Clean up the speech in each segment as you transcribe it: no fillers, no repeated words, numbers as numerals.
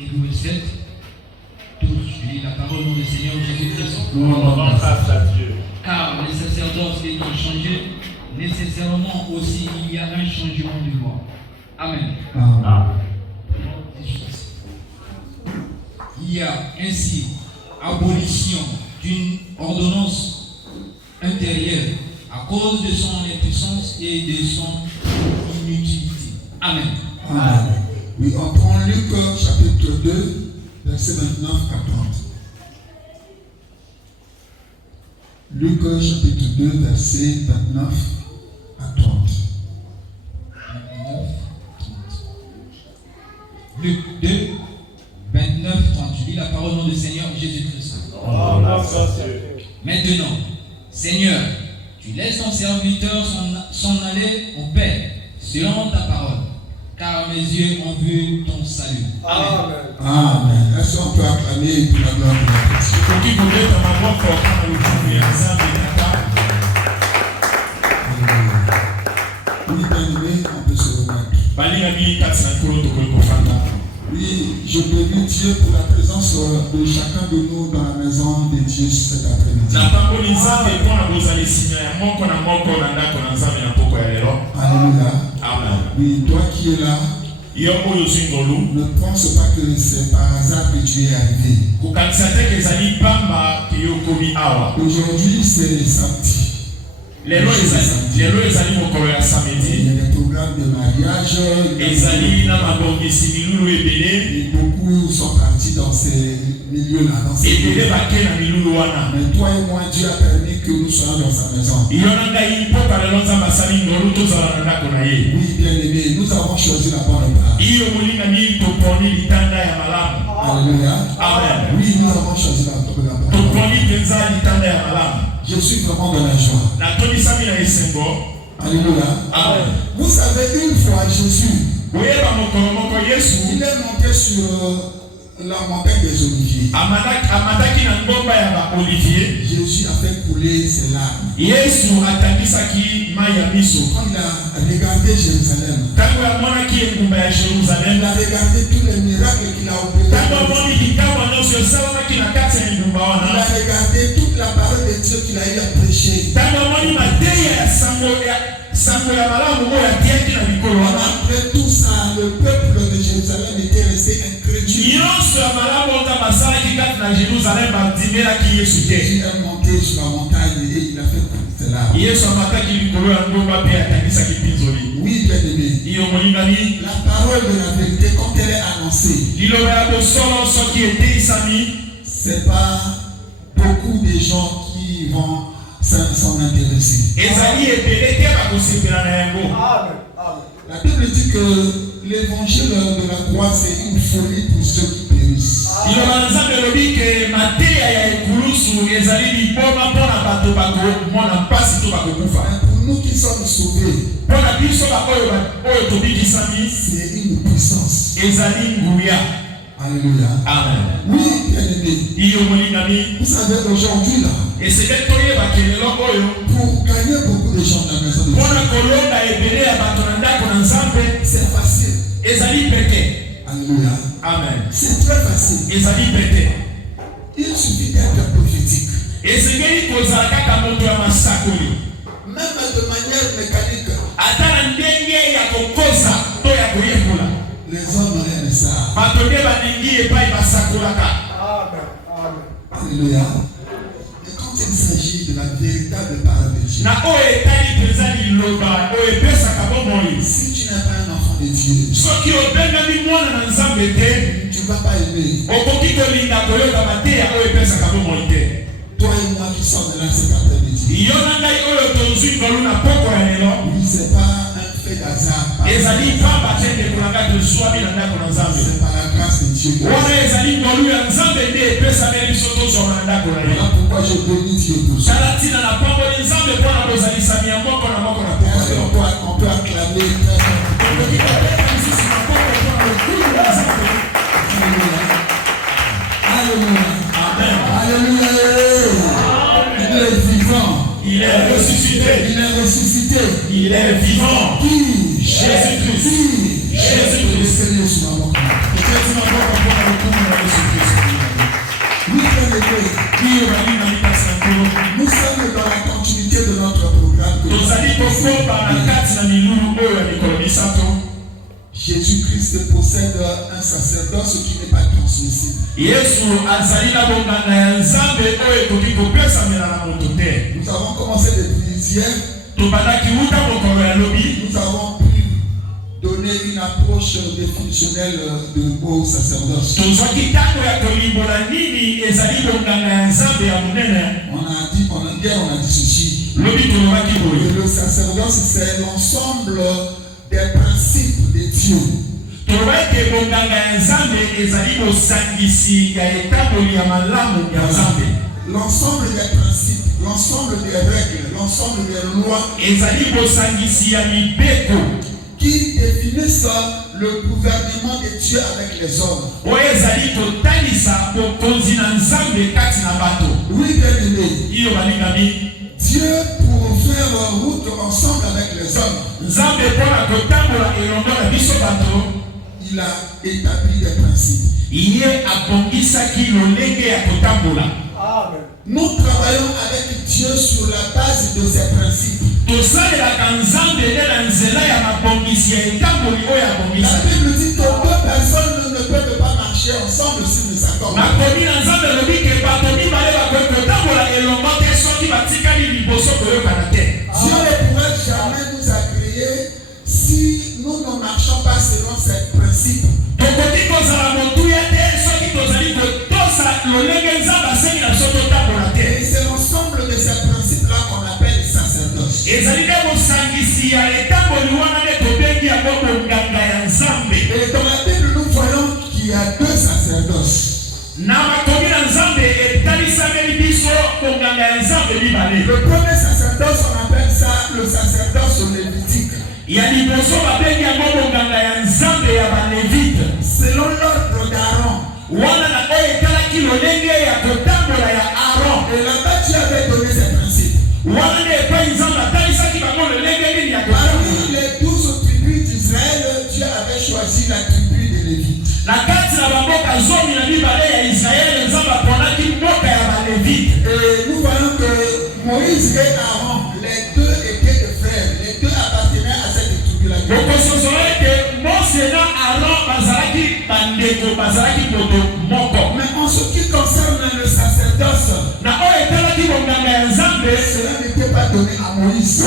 et vous le faites tous. Je lis la parole du Seigneur Jésus-Christ. Car les sacerdoces étant changés, nécessairement aussi il y a un changement de loi. Amen. Il y a ainsi abolition d'une ordonnance intérieure à cause de son impuissance et de son inutilité. Amen. Amen. Oui, on prend Luc chapitre 2, verset 29 à 30. Luc chapitre 2, verset 29 à 30. 29, 30. Luc 2, 29, 30. Je lis la parole du Seigneur Jésus-Christ. Maintenant, Seigneur, tu laisses ton serviteur s'en aller au Père, selon ta parole, car mes yeux ont vu ton salut. Amen. Amen. Est-ce qu'on peut acclamer pour la gloire de oui, bien aimé, on peut se remettre. Oui, je bénis Dieu pour la présence de chacun de nous dans la maison de Dieu cet après-midi. Alléluia. Amen. Oui, toi qui es là, ne pense pas que c'est par hasard que tu es arrivé. Aujourd'hui, c'est samedi. Il y a des programmes de mariage. Et beaucoup sont partis dans ces milieux-là. Mais toi et moi, Dieu a permis que nous soyons dans sa maison. Oui, bien aimé, nous avons choisi la bonne part. Alléluia. Amen. Oui, nous avons choisi la bonne part. Je suis vraiment dans la joie. Alléluia. Amen. Vous savez, une fois Jésus, il est monté sur la montagne des Oliviers. Jésus a fait couler ses larmes. Quand il a regardé Jérusalem, il a regardé tous les miracles qu'il a opérés. Il a regardé toute la parole de Dieu qu'il a eu à prêcher. Après tout ça, le peuple de Jérusalem était resté incrédule. Jésus est monté sur la montagne et il a fait couler là. Oui, bien aimé. La parole de la vérité, quand elle est annoncée, c'est pas beaucoup de gens qui vont s'en intéresser. La Bible dit que l'évangile de la croix, c'est une folie pour ceux qui périssent. Pour nous qui sommes sauvés, c'est une puissance. Alléluia. Amen. Oui, bien aimé. Vous savez, aujourd'hui là, pour gagner beaucoup de gens dans la maison de Dieu, c'est facile. Alléluia. Amen. C'est très facile. Il suffit d'être prophétique. Même de manière mécanique. Les hommes aiment ça. Alléluia. Et quand il s'agit de la véritable parole de Dieu, si tu n'es pas un enfant de Dieu, tu ne vas pas aimer. Toi et moi qui sommes là cet après-midi, oui, c'est pas un fait d'hasard. C'est par la grâce de Dieu. Voilà pourquoi je bénis Dieu pour ça. Est-ce qu'on peut acclamer très fort? Alléluia. Alléluia. Il est vivant. Il est ressuscité. Il est ressuscité. Il est vivant. Qui? Jésus-Christ. Jésus-Christ. Le Seigneur sur ma boca. Jésus-Christ possède un sacerdoce qui n'est pas transmissible. Nous avons commencé depuis hier. Nous avons pu donner une approche définitionnelle de beau sacerdoce. On a dit ceci. Le sacerdoce, c'est l'ensemble des principes de Dieu. L'ensemble des principes, l'ensemble des règles, l'ensemble des lois qui définissent le gouvernement de Dieu avec les hommes. Oui, bien-aimé. Dieu, pour faire route ensemble avec les hommes, il a établi des principes. Nous travaillons avec Dieu sur la base de ces principes. La Bible dit que deux personnes ne peuvent pas marcher ensemble s'ils ne s'accordent pas. Dieu ne pourrait jamais nous agréer si nous ne marchons pas selon ces principes. Et c'est l'ensemble de ces principes-là qu'on appelle sacerdoce. Et dans la Bible, nous voyons qu'il y a deux sacerdoces. Le premier sacerdoce, on appelle ça le sacerdoce lévitique. Selon l'ordre d'Aaron. Et là-bas, Dieu avait donné ses principes. Parmi les 12 tribus d'Israël, Dieu avait choisi la tribu de Lévi. Et nous voyons que Moïse et Aaron, les deux étaient des frères, les deux appartenaient à cette tribu-là. Mais en ce qui concerne le sacerdoce, cela n'était pas donné à Moïse.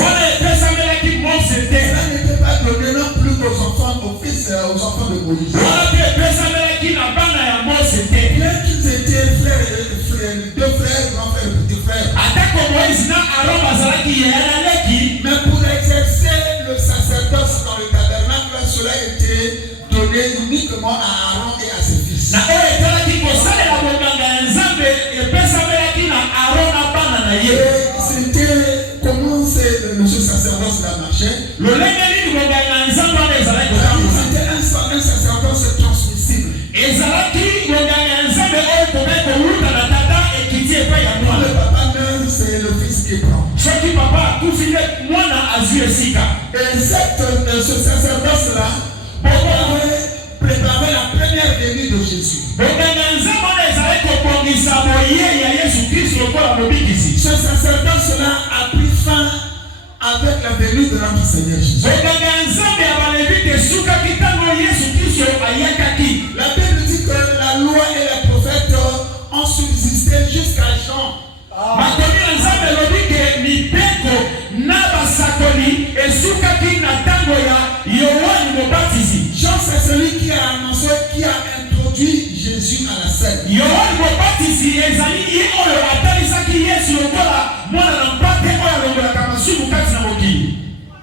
Cela n'était pas donné non plus aux enfants, aux fils, aux enfants de Moïse. Bien qu'ils étaient frères, deux frères, grands frères, petits frères. Mais pour exercer le sacerdoce dans le tabernacle, cela était donné uniquement à Aaron et à ses fils. C'était comment ce sacerdoce-là marchait. C'était un sacerdoce transmissible. Quand le papa meurt, c'est le fils qui prend. Et ce sacerdoce-là préparait la première venue de Jésus. Ce sacerdoce-là a pris fin avec la venue de notre Seigneur Jésus. La Bible dit que la loi et les prophètes ont subsisté jusqu'à Jean. Jean, c'est celui qui a annoncé, qui a introduit Jésus à la scène.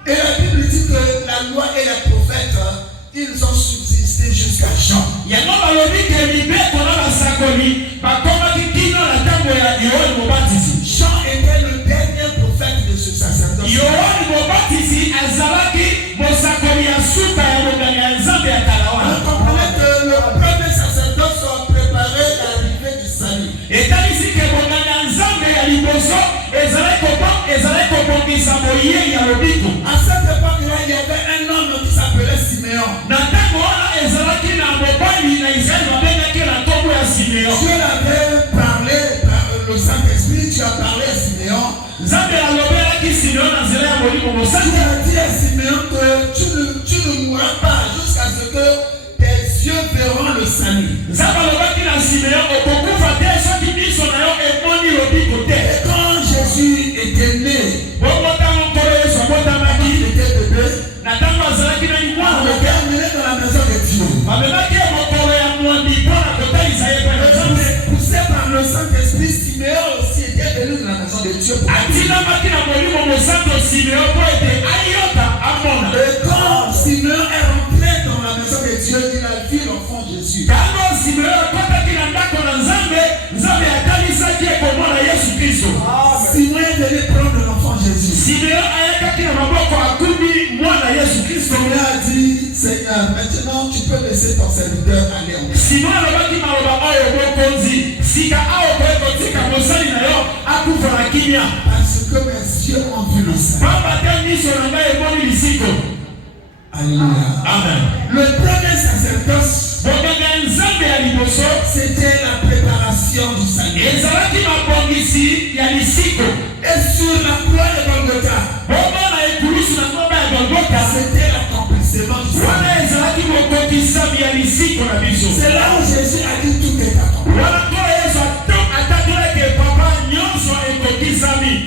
Et la Bible dit que la loi et les prophètes, ils ont subsisté jusqu'à Jean. Jean était le dernier prophète de ce sacerdoce. Vous comprenez que le premier sacerdoce préparait l'arrivée du salut. À cette époque-là, il y avait un homme qui s'appelait Siméon. Dieu l'avait parlé, le Saint-Esprit, tu as parlé à Siméon. Tu as dit à Siméon que tu ne mourras pas jusqu'à ce que Et quand Jésus était né, il était bébé, on l'avait amené dans la maison de Dieu. Poussé par le Saint-Esprit, Siméon aussi était venu dans la maison de Dieu. Et quand Siméon est rentré dans la maison de Dieu, il a vu l'enfant Jésus. Siméon est venu prendre l'enfant Jésus. Siméon a dit, Seigneur, maintenant tu peux laisser ton serviteur aller en paix. Parce que mes yeux ont vu le Seigneur. Alléluia. Amen. Le premier sacerdoce, c'était la préparation du salut. Et sur la croix de Golgotha, c'était l'accomplissement du salut. C'est là où Jésus a dit tout est accompli.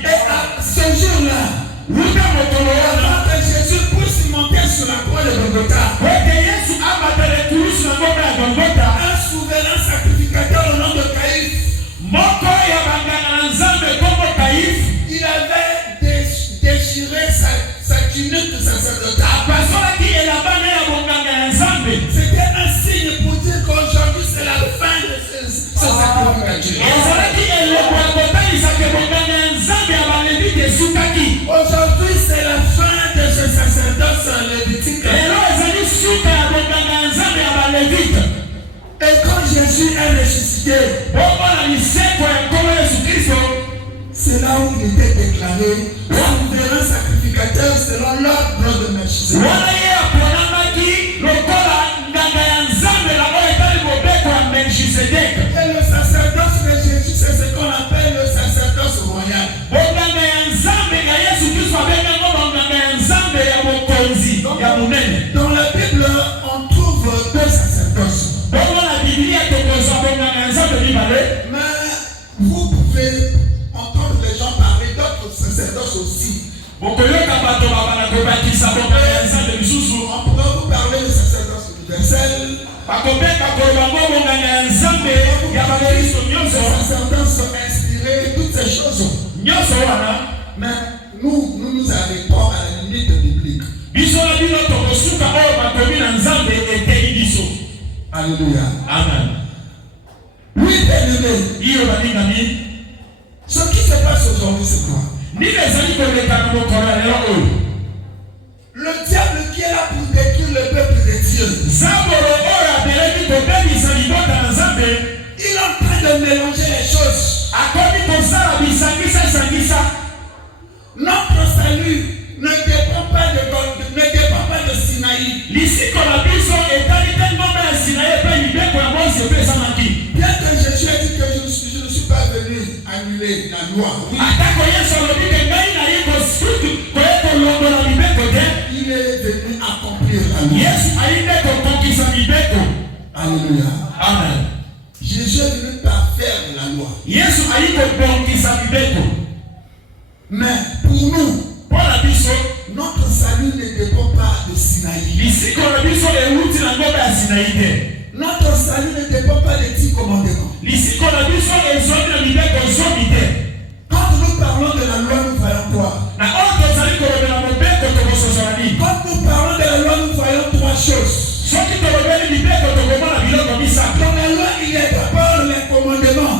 Et à ce jour-là, avant que Jésus puisse monter sur la croix de Golgotha, un souverain sacrificateur au nom de Caïphe, il avait déchiré sa tunique sacerdotale. C'était un signe pour dire qu'aujourd'hui c'est la fin de ce sacrificature. Aujourd'hui c'est la fin de ce sacerdoce lévitique. Et quand Jésus est ressuscité, c'est là où il était déclaré souverain sacrificateur selon l'ordre de Melchisedec. Et le sacerdoce de Jésus, c'est ce qu'on appelle le sacerdoce royal. Dans la Bible, on trouve deux sacerdoces. Mais vous pouvez entendre les gens parler d'autres sacerdoces aussi. On pourrait vous parler du sacerdoce universel. Le sacerdoce inspiré, toutes ces choses. Mais nous arrêtons à la limite biblique. Alléluia. Amen. Oui, bien-aimé. Ce qui se passe aujourd'hui, c'est quoi? Le diable qui est là pour détruire le peuple de Dieu, il est en train de mélanger les choses. Notre salut ne dépend pas de Sinaï. Bien que Jésus ait dit que je ne suis pas venu annuler la loi, oui, il est venu accomplir la loi. Alléluia. Amen. Jésus est venu parfaire la loi. Mais pour nous, notre salut ne dépend pas de Sinaï. Notre salut ne dépend pas des 10 commandements. Quand nous parlons de la loi, nous voyons quoi? Quand nous parlons de la loi, nous voyons trois choses. Dans la loi, il y a d'abord les commandements.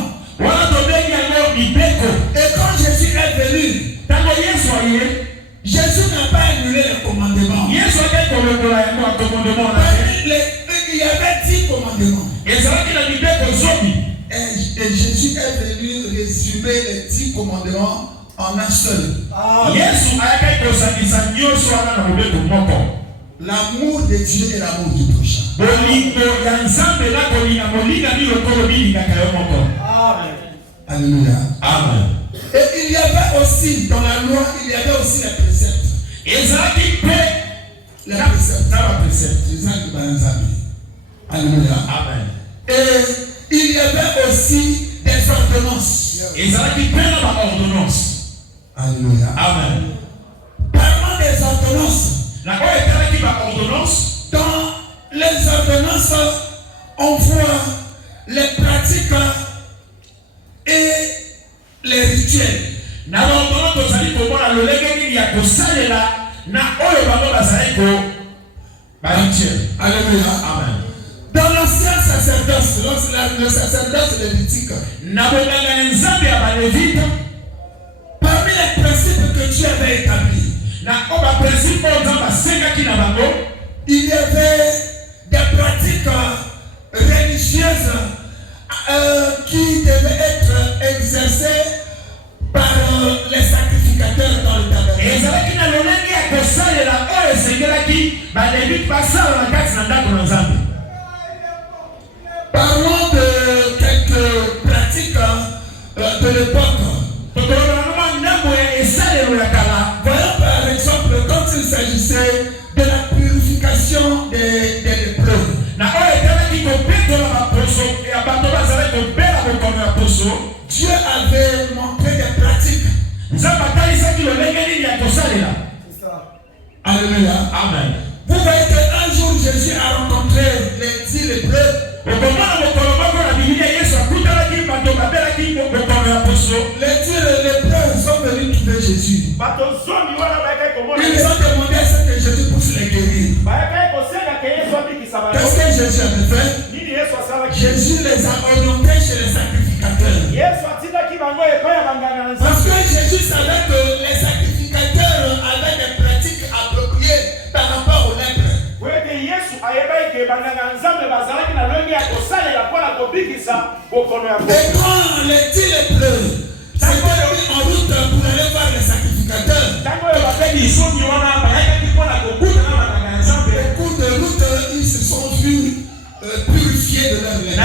Et quand Jésus est venu, Jésus n'a pas annulé les commandements. Il y avait 10 commandements. Et Jésus est venu résumer les 10 commandements en un seul. L'amour de Dieu et l'amour du prochain. Alléluia. Amen. Et il y avait aussi, dans la loi, il y avait aussi les préceptes. Les préceptes. Alléluia. Amen. Et Alléluia. Amen. Parlons des ordonnances. La quoi est qui va ordonnance? Dans les ordonnances, on voit les pratiques et les rituels. Na l'ordonnance tozali komona lolenge nini ya kosalela na oyo bango bazali ko rituel. Alléluia. Amen. Dans l'ancien sacerdoce, le sacerdoce lévitique, parmi les principes que Dieu avait établis, il y avait des pratiques religieuses qui devaient être exercées par les sacrificateurs dans le tabernacle. Parlons de quelques pratiques de l'époque. Voyons par exemple quand il s'agissait de la purification des lépreux. Dieu avait montré des pratiques. Alléluia. Amen. Vous voyez qu'un jour Jésus a rencontré les 10 lépreux. Les 10 lépreux sont venus trouver Jésus. Ils ont demandé à ce que Jésus puisse les guérir. Qu'est-ce que Jésus avait fait? Jésus les a orientés chez les sacrificateurs. Parce que Jésus savait que les sacrificateurs avaient des pratiques appropriées par rapport aux lèpres. Et quand les 10 lépreux s'étaient mis en route pour aller voir les sacrificateurs, au cours de route, ils se sont vus purifiés de leur lèpre.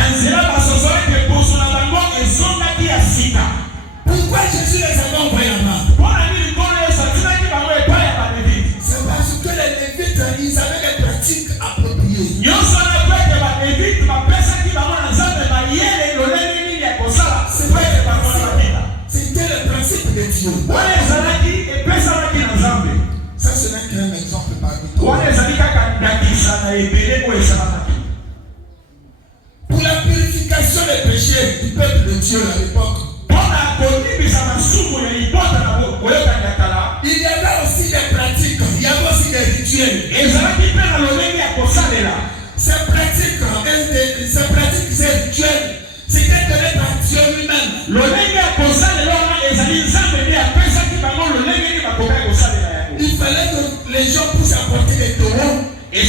Pourquoi Jésus les avait envoyés là-bas? C'est parce que les Lévites, ils avaient des pratiques appropriées. C'était le principe de Dieu. Ça, ce n'est qu'un exemple parmi d'autres. Pour la purification des péchés du peuple de Dieu à l'époque, il y avait aussi des pratiques, il y avait aussi des rituels. Ces pratiques, ces rituels, c'était donné par Dieu lui-même. Il fallait que les gens puissent apporter des taureaux. Les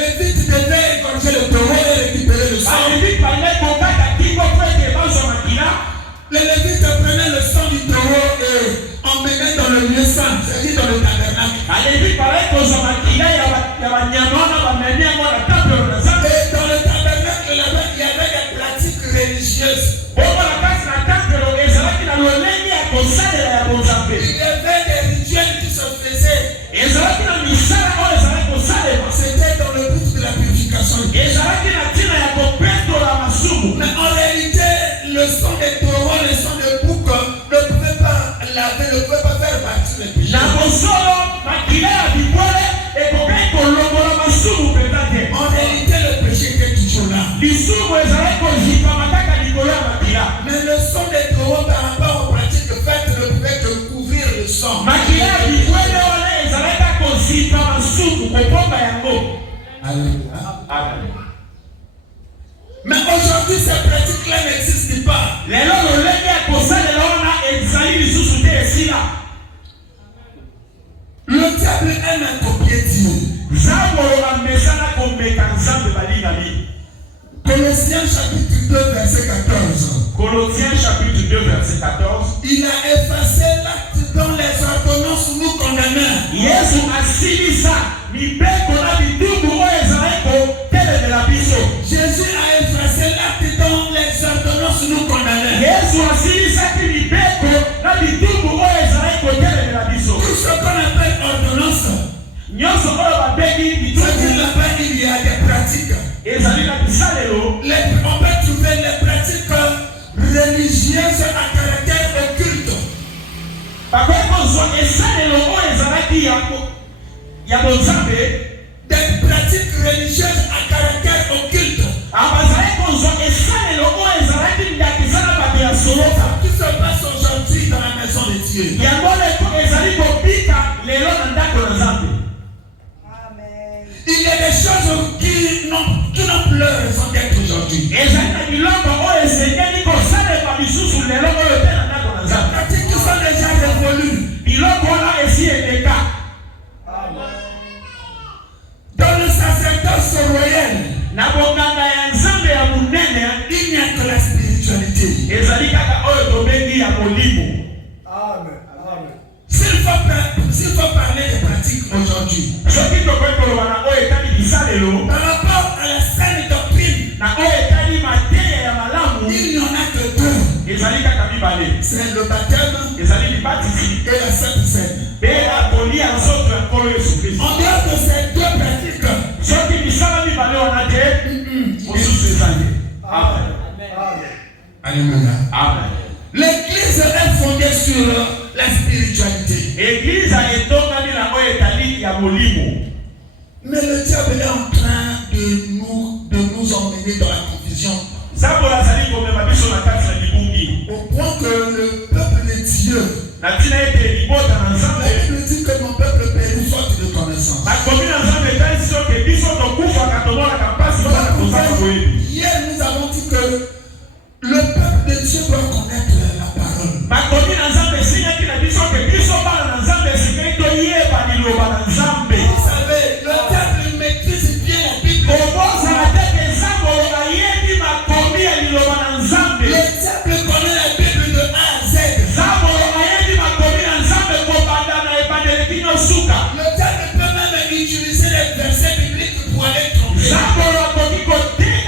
Lévites devaient égorger le taureau et récupérer le sang. Les Lévites prenaient le sang du taureau et emmenaient dans le lieu saint, c'est-à-dire dans le tabernacle. Et dans le tabernacle, là-bas, il y avait des pratiques religieuses. Il y avait des rituels qui se faisaient. C'était dans le but de la purification. Mais en réalité, le sang des taureaux, le sang de bouc ne pouvait pas laver, ne pouvait pas faire partie des péchés. En réalité, le péché était toujours là. Mais le sang des taureaux par rapport aux pratiques faites ne pouvait que couvrir le sang. Alléluia. Mais aujourd'hui, ces pratiques-là n'existent pas. Le diable aime un copier Dieu. Colossiens chapitre 2, verset 14. Colossiens chapitre 2, verset 14. Il a effacé l'acte dont les ordonnances nous condamnent. Jésus a effacé l'acte dont les ordonnances nous condamnaient. Tout ce qu'on appelle ordonnance, c'est-à-dire là-bas il y a des pratiques. On peut trouver les pratiques religieuses à caractère occulte. ya bonzambe, des pratiques religieuses à caractère occulte. abazali kozwa esalelo oyo ezalaki ndakisana bato ya solo. Qui se passe aujourd'hui dans la maison de Dieu. Yango leko ezali kobika lelo na ndako na Nzambe. Il y a des choses qui n'ont plus raison d'être aujourd'hui. Ezali na biloko oyo esengeli kosalema lisusu lelo oyo te na ndako na Les Nzambe. pratiques qui sont déjà révolues. Biloko wana esi eleka. Dans le sacerdoce royal, Na bonganga ya Nzambe ya munene il n'y a que la spiritualité. ezali kaka oyo tobengi ya molimo. S'il faut parler des pratiques aujourd'hui, Soki tokoki koloba na oyo etali bisalelo par rapport à la saine doctrine, na oyo etali mateya ya malamu, il n'y en a que deux. ezali kaka mibale. C'est le baptême Ezali libatisi et la sainte seine. mpe na kolia nzoto ya nkolo Yesu Kristo. En dehors de ces deux pratiques, Soki misala mibale wana te, mosusu ezali. Amen. Alléluia. Amen. L'église est fondée sur la spiritualité. Eglize etongami na oyo etali ya molimo. Mais le diable est en train de nous emmener dans la confusion. Nzambe azali komema biso na kati na libungi. Au point que le peuple de Dieu, Na ntina ete libota na la Nzambe, Bible dit que mon peuple périt faute de connaissance. bakomi na Nzambe etali soki biso tokufaka tomonaka mpasi mpona kozanga boyebi. Hier, nous avons dit que le peuple de Dieu doit connaître la parole. Bakomi na Nzambe esinyaki na biso ke biso bana na Nzambe esengeli toyeba liloba na Nzambe. Vous savez, le diable maîtrise bien la Bible. Kobosana te ke Nzambe ayebi makomi ya liloba na Nzambe. Le diable connaît la Bible de A à Z. Nzambe ayebi makomi na Nzambe kobanda na ebandeli kino suka. Le diable peut même utiliser les versets bibliques pour aller tromper. Nzambe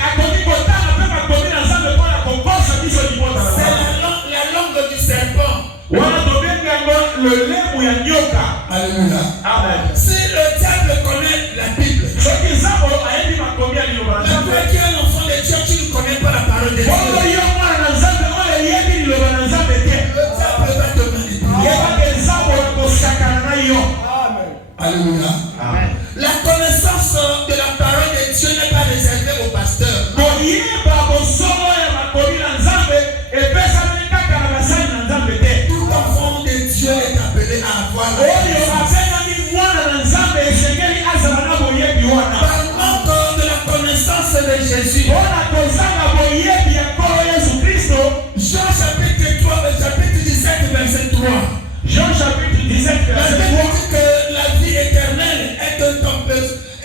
akoki kotanga mpe makomi na Nzambe mpona kokosa biso libota na C'est Nzambe. la langue du serpent. Wana tobengi yango lolemu ya nyoka. Alléluia. Amen. Si le diable connaît la Bible, Soki Nzambe ayebi makomi ya liloba na mais Nzambe, toi qui es l'enfant de Dieu, tu ne connais pas la parole de bongo Dieu. yo mwana na Nzambe oyo ayebi liloba na Nzambe te. Le diable va te manipuler. Yebake Nzambe akosakana na yo. Alléluia. Amen. La connaissance de la parole de Dieu n'est pas réservée aux pasteurs. Koyeba bosolo ya makomi na Nzambe epesami kaka na basali na Nzambe te. Tout enfant de Dieu est appelé à avoir la Oyo connaissance. apengami mwana na Nzambe esengeli azala na boyebi wana. Par manque de la connaissance de Jésus, Mpona kozanga boyebi ya nkolo Yesu Kristo, Jean chapitre 17, verset 3. Jean chapitre 17 La verset Bible 3. dit que la vie éternelle est un temple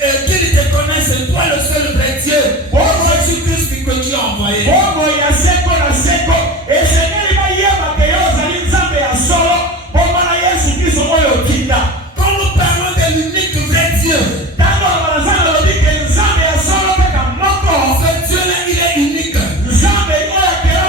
et qu'ils te connaissent, toi le seul vrai Dieu. Oh Jésus-Christ que tu as envoyé. Bongo ya seko na seko esengeli bayeba ke yo ozali Nzambe ya solo bongo na Yesu Kristo oyo otinda. Quand nous parlons de l'unique vrai Dieu, Tango na Nzambe olobi ke Nzambe ya solo kaka moko. ce Dieu-là, il est unique. Nzambe oyo akela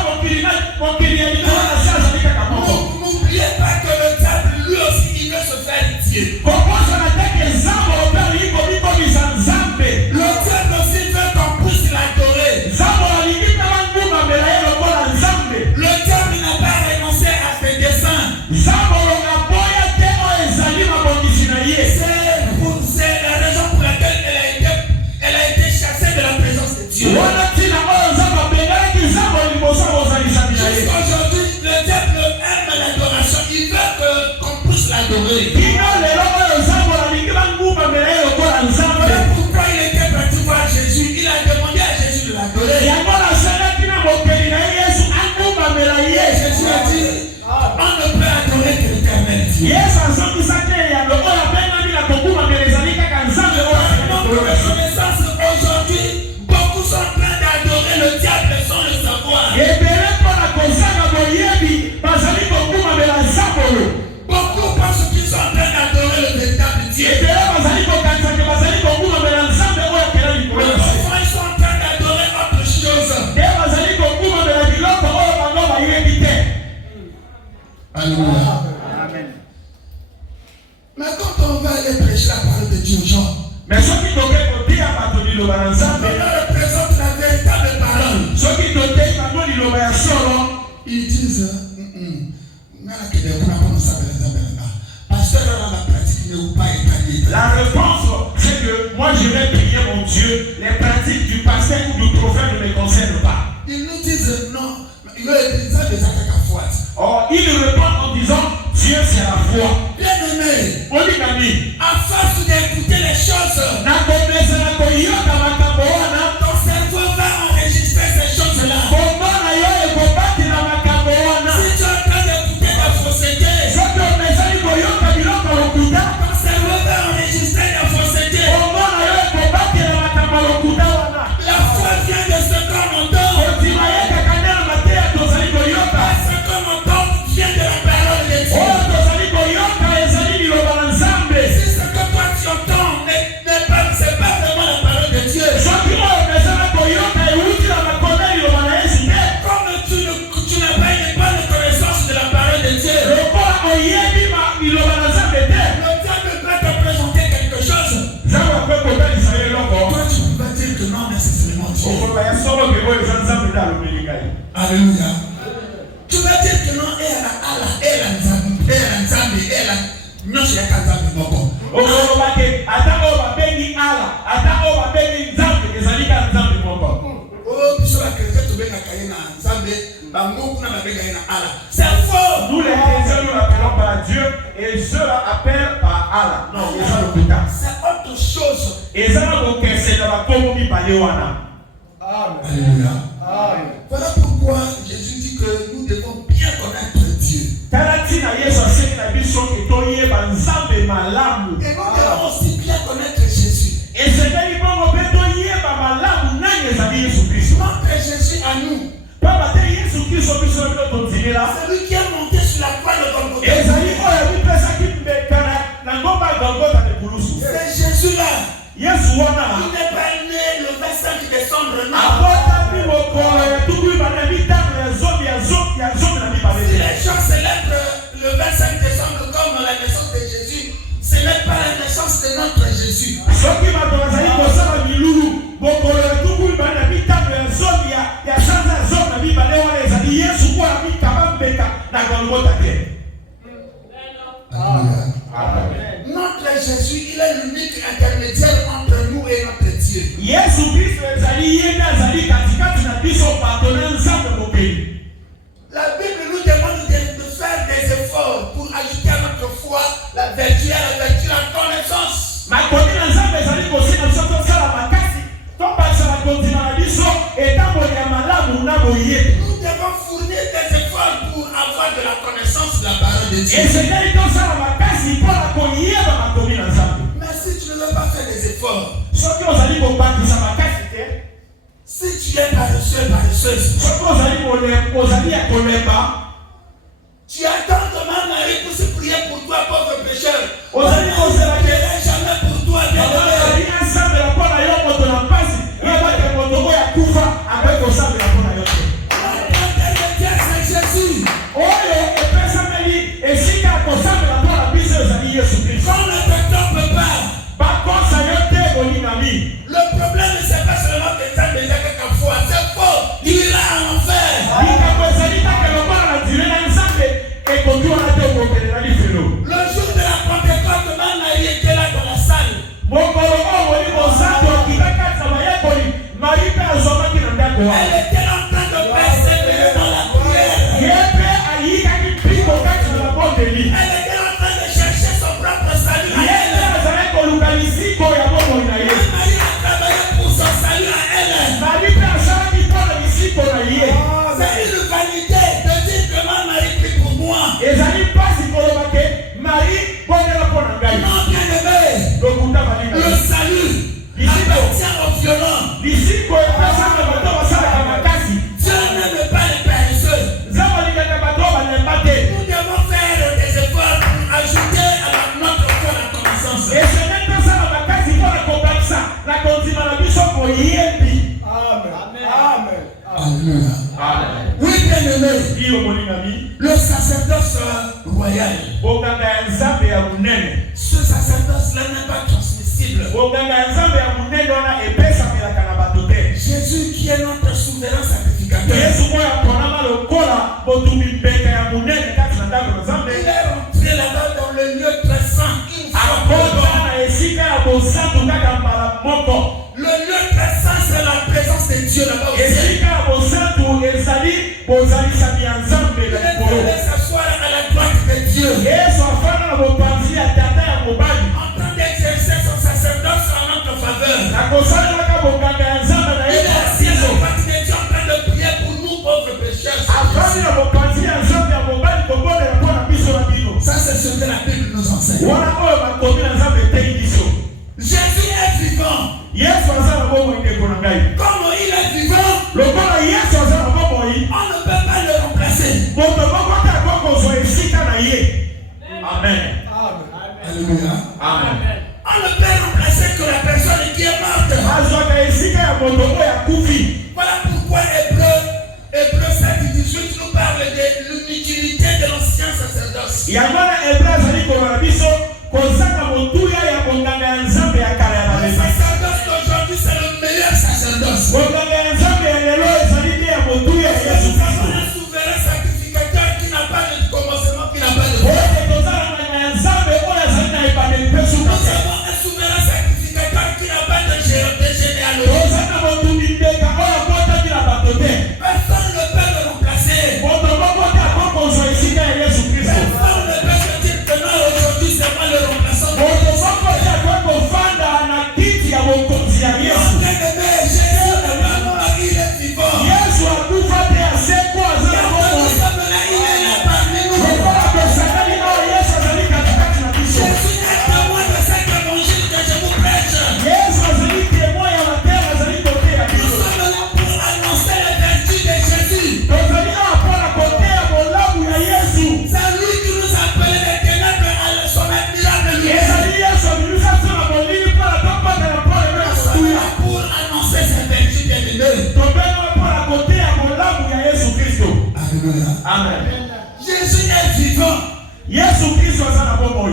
mokili ya likolo na se azali kaka moko. N'oubliez pas que le diable, lui aussi, il veut se faire Dieu. Kokosana te ke Nzambe opelingi komikomisa Nzambe. Le diable aussi veut qu'on puisse l'adorer. Nzambe olingi mpe bangumamela ye lokola Nzambe. Le diable n'a pas renoncé à ses desseins. Nzambe aboya te oyo ezali mabongisi na ye. C'est la raison pour laquelle elle a été chassée de la présence de Dieu. Wana ntina oyo Nzambe abengelaki Nzambe liboso bozalisami na ye. Aujourd'hui, le diable aime l'adoration. Il veut qu'on puisse l'adorer. Kino lelo oyo Nzambe alingi bangumamela ye lokola Nzambe. Voilà pourquoi il était parti voir Jésus. Il a demandé à Jésus de l'adorer. Yango nasengaki na mokeli na ye Yesu angumamela ye. Jésus a dit, on ne peut adorer que l'éternel Dieu. Yesu azongisaki eyano oyo abengami na kongumamela ezali kaka Nzambe oyo Par alingi manque de koyeba. connaissance, aujourd'hui, beaucoup sont en train d'adorer le diable sans le savoir. Ebele mpona kozanga boyebi bazali kongumamela Nzambe oyo. Beaucoup pensent qu'ils sont en train d'adorer le véritable Dieu. Ebele bazali kokanisa ke bazali kongumamela Nzambe oyo akela likolo Mais na se. parfois, ils sont en train d'adorer autre chose. Nde bazali kongumamela biloko oyo bango bayebi te. Alléluia. Mais quand on va aller prêcher la parole de Dieu aux gens, Mais soki toke kotia bato liloba na on Nzambe, leur représente la véritable parole. soki totei bango liloba ya solo, Ils disent, parce pasteur dans la pratique ne vous pas épargner. La réponse, c'est que moi je vais prier mon Dieu. Les pratiques du pasteur ou du prophète ne me concernent pas. Ils nous disent non. Il y a des attaques à foi. Or, ils répondent en disant Dieu c'est la foi. Bien aimé, On dit qu'ami, à force d'écouter les choses, ton cerveau va enregistrer ces choses-là. Si tu es en train d'écouter la fausseté, ton cerveau va enregistrer la fausseté. La foi vient de ce qu'on entend. Ce qu'on entend vient de la parole de Dieu. Si ce que toi tu entends c'est pas vraiment la parole de Dieu, comme tu n'as pas une bonne connaissance de la parole de Dieu, le diable peut te présenter quelque chose. Toi tu peux pas dire que non, mais c'est seulement Dieu. Alléluia. Tu vas dire que non, c'est faux. Nous les chrétiens nous l'appelons par Dieu et ceux-là appellent par Allah. Non, ils ont le putain. C'est autre chose. Et ça va vous casser dans la communauté paléwana. Alléluia. Voilà pourquoi Jésus dit que nous devons bien connaître Dieu. Et nous devons aussi bien connaître Jésus. Notre Jésus à nous. C'est lui qui est monté sur la croix de Golgotha. C'est Jésus-là. Il n'est pas né le 25 décembre, non. Si les gens célèbrent le 25 décembre comme la naissance de Jésus, ce n'est pas la naissance de notre Jésus. Notre Jésus, il est l'unique intermédiaire entre nous et notre Dieu. La Bible nous demande de faire des efforts pour ajouter à notre foi la vertu, à la vertu, la connaissance. Nous devons fournir des efforts pour avoir de la connaissance de la parole de Dieu. Mais si tu ne veux pas faire des efforts, si tu es paresseux, paresseuse, tu attends que ma Marie puisse prier pour toi, pauvre pécheur. On ne prierait jamais pour toi, bien aimé. Le problème, c'est pas seulement que tu as déjà quelque foi, c'est faux. Tu iras en enfer. Le jour de la Pentecôte, ma Marie était là dans la salle. Elle était en train de persévérer dans la prière. Elle était en train de chercher son propre salut à elle. Marie a travaillé pour son salut à elle. C'est une vanité de dire que ma Marie prie pour moi. Non, bien aimé, le salut appartient aux violents. Dieu n'aime pas les paresseux. Nous devons faire des efforts pour ajouter à notre foi la connaissance. Amen. Oui, bien aimé, le sacerdoce royal, ce sacerdoce-là n'est pas transmissible. Jésus qui est notre souverain sacrificateur, il est rentré là-bas dans le lieu très Dieu là-bas au ciel. Il fallait s'asseoir à la droite de Dieu. En train d'exercer son sacerdoce en notre faveur. Il est assis à la droite de Dieu en train de prier pour nous pauvres pécheurs. Ça c'est ce que la Bible nous enseigne. Jésus est vivant. Comme il est vivant, on ne peut pas le remplacer. Amen. Alléluia. Amen. On ne peut remplacer que la personne qui est morte. Voilà pourquoi Hébreu 7:18 nous parle de l'inutilité de l'ancien sacerdoce. Le sacerdoce d'aujourd'hui, c'est le meilleur sacerdoce. Nous avons un souverain sacrificateur qui n'a pas de commencement, qui n'a pas de fin. Nous avons un souverain sacrificateur qui n'a pas de généalogie. Personne ne peut le remplacer. Personne ne peut se dire que non, aujourd'hui c'est moi le remplaçant. Il est vivant. Jésus est témoin de cet évangile que je vous prêche. Nous sommes là pour annoncer les vertus de Jésus. C'est lui qui nous a appelés les ténèbres à son admirable lumière. Nous sommes là pour annoncer ces vertus bien-aimées. Alléluia. Amen. Jésus est vivant. Yesu Kristo sana bomoi.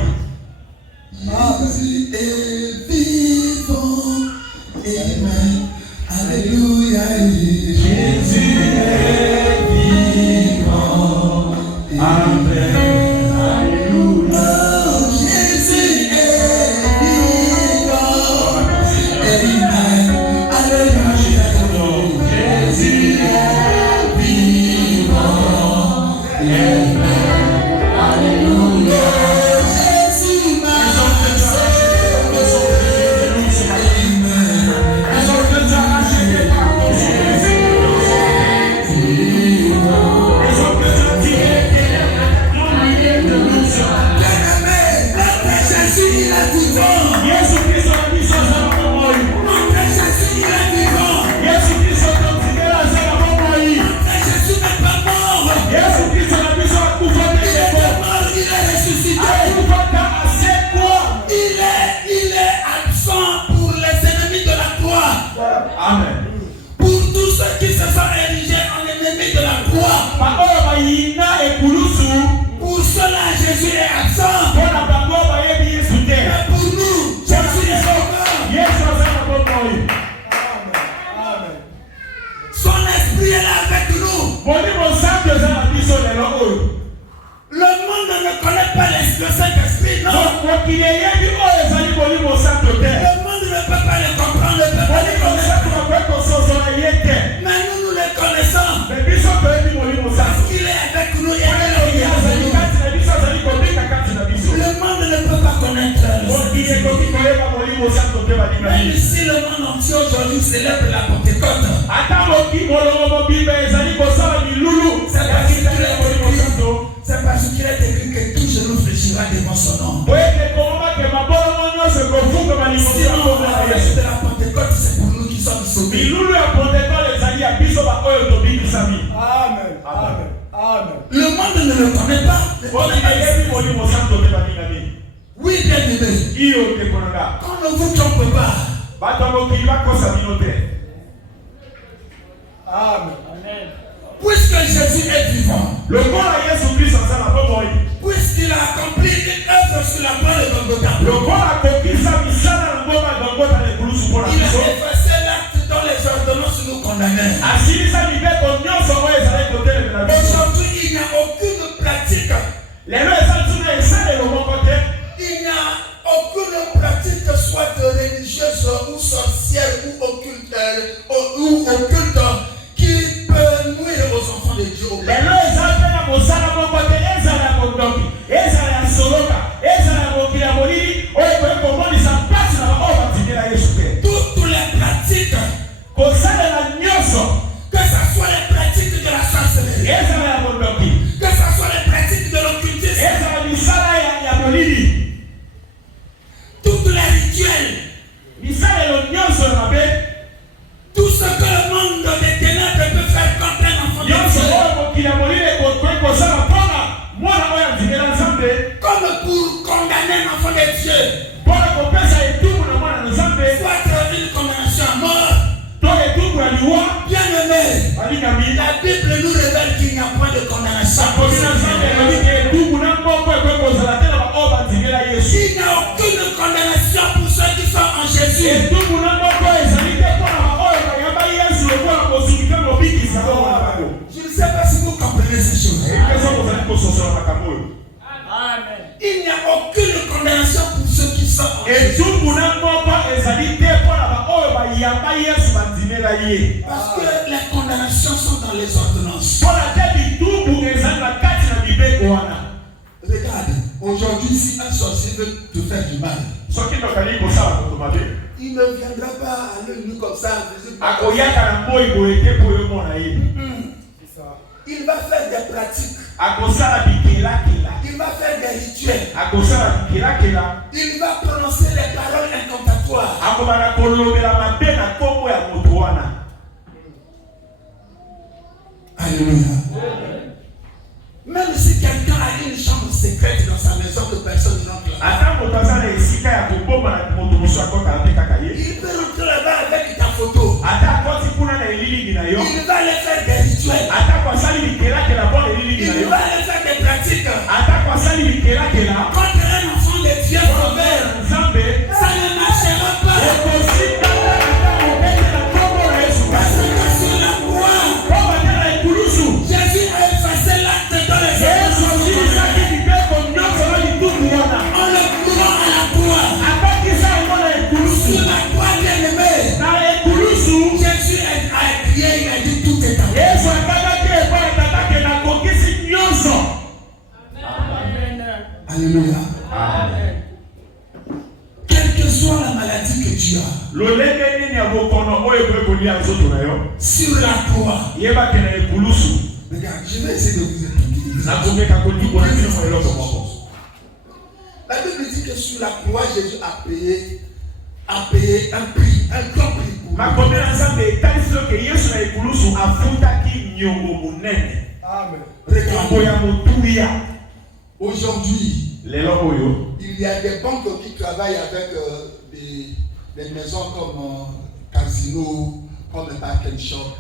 Jésus est vivant. Amen. Alléluia. Jésus est vivant. Amen. Alléluia. Jésus est vivant. Amen. Alléluia. Jésus est vivant. Amen. Alléluia. Jésus m'a Jésus est absent. Mais pour nous, Jésus est vivant. Son esprit est là avec nous. Le monde ne connaît pas le Saint-Esprit, non. Le monde ne peut pas le comprendre, ne peut pas le connaître. Mais nous le connaissons. Parce qu'il est avec nous et le monde ne peut pas connaître. Même si le monde entier aujourd'hui célèbre la Pentecôte, c'est parce qu'il est écrit que tout genou fléchira devant son nom. Sinon, la fête de la Pentecôte, c'est pour nous qui sommes sauvés. Amen. Amen. Amen. Le monde ne le connaît pas. Oui, bien aimé. Qu'on ne vous trompe pas. Amen. Puisque Jésus est vivant, puisqu'il a accompli une œuvre sur la croix de Golgotha, il a effacé l'acte dont les ordonnances nous condamnaient. Aujourd'hui, il n'y a aucune pratique. Il n'y a aucune pratique, soit religieuse ou sorcière ou occulte faut être une condamnation à mort. Bien aimé, la Bible nous révèle qu'il n'y a point de condamnation. Il n'y a aucune condamnation pour ceux qui sont en Jésus. Je ne sais pas si vous comprenez ces choses. Il n'y a aucune condamnation pour ceux qui sont en Jésus. Parce que les condamnations sont dans les ordonnances. Regarde, aujourd'hui, si un sorcier veut te faire du mal, il ne viendra pas à l'œil comme ça. Il va faire des pratiques. Il va faire des rituels. Il va prononcer les paroles incantatoires. Alléluia. Même si quelqu'un a une chambre secrète dans sa maison que personne n'entre là, il peut rentrer là-bas avec ta photo. Il va aller faire des rituels. Il va aller faire des pratiques. Quand un enfant de Dieu provert, ça ne marchera pas. Parce que sur la croix, Jésus a effacé l'acte dans les yeux. En le courant à la croix. Sur la croix, bien aimé, Jésus a crié, il a dit tout est accompli. Alléluia. Amen. Quelle que soit la maladie que tu as, sur la croix, regarde, je vais essayer de vous expliquer. La Bible dit que sur la croix, Jésus a payé un prix, un grand prix pour nous. Amen. Regarde, aujourd'hui, il y a des banques qui travaillent avec des maisons comme Casino, comme le Parking Shop.